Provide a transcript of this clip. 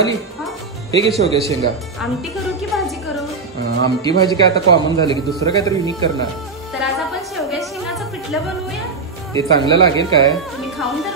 आली हा? हे घे शेवग्या शेंगा. आमटी करू की भाजी करू? आमटी भाजी काय आता कॉमन झाली की दुसरं काहीतरी युनिक करणार. तर आज आपण शेवग्या शेंगाचं पिठलं बनवूया. ते चांगलं लागेल काय? तुम्ही खाऊन तर